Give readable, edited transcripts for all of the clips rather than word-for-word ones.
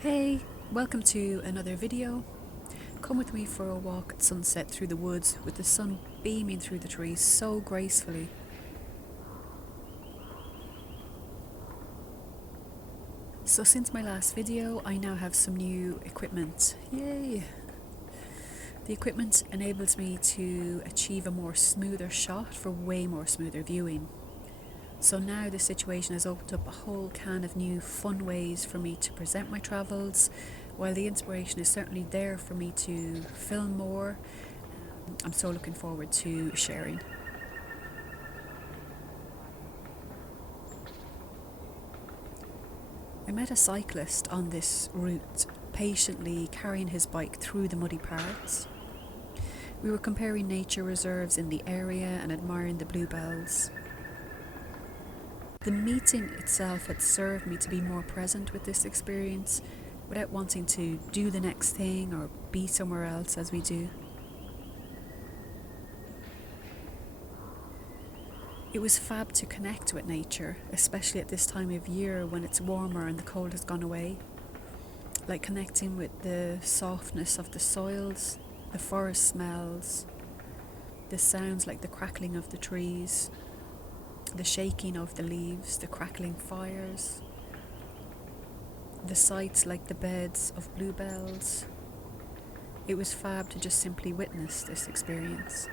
Hey, welcome to another video. Come with me for a walk at sunset through the woods with the sun beaming through the trees so gracefully. So since my last video, I now have some new equipment. Yay! The equipment enables me to achieve a more smoother shot for way more smoother viewing. So now the situation has opened up a whole can of new fun ways for me to present my travels, while the inspiration is certainly there for me to film more. I'm so looking forward to sharing. I met a cyclist on this route, patiently carrying his bike through the muddy parts. We were comparing nature reserves in the area and admiring the bluebells. The meeting itself had served me to be more present with this experience without wanting to do the next thing or be somewhere else as we do. It was fab to connect with nature, especially at this time of year when it's warmer and the cold has gone away. Like connecting with the softness of the soils, the forest smells, the sounds like the crackling of the trees, the shaking of the leaves, the crackling fires, the sights like the beds of bluebells. It was fab to just simply witness this experience.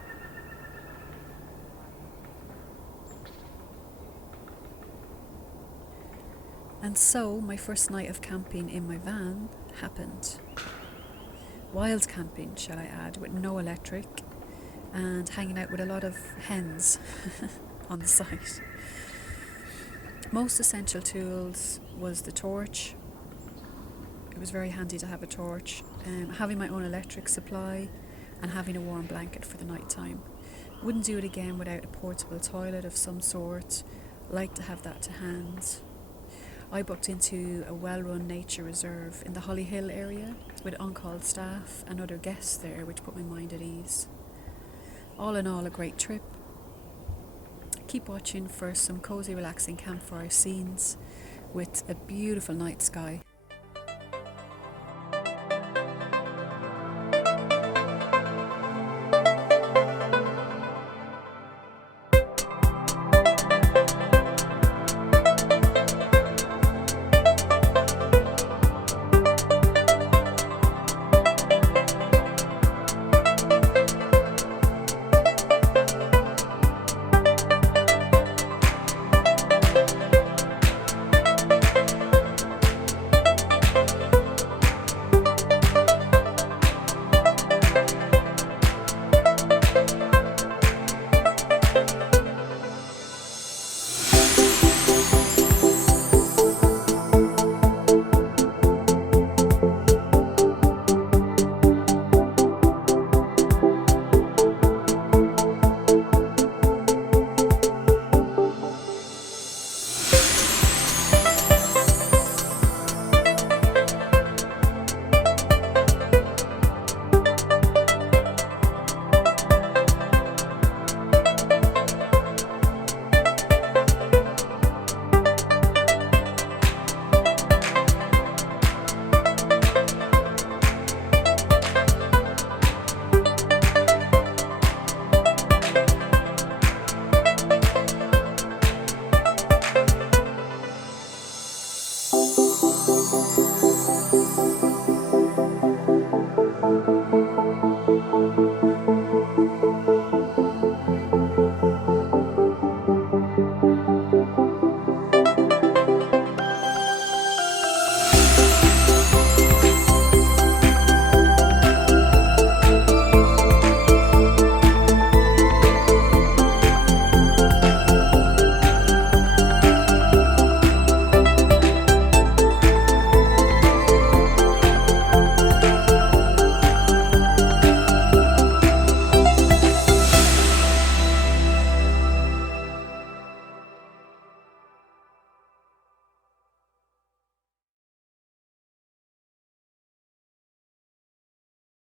And so my first night of camping in my van happened. Wild camping, shall I add, with no electric and hanging out with a lot of hens on the site. Most essential tools was the torch. It was very handy to have a torch, having my own electric supply and having a warm blanket for the night time. Wouldn't do it again without a portable toilet of some sort. Like to have that to hand. I booked into a well-run nature reserve in the Holly Hill area with on-call staff and other guests there, which put my mind at ease. All in all, a great trip. Keep watching for some cosy, relaxing campfire scenes with a beautiful night sky.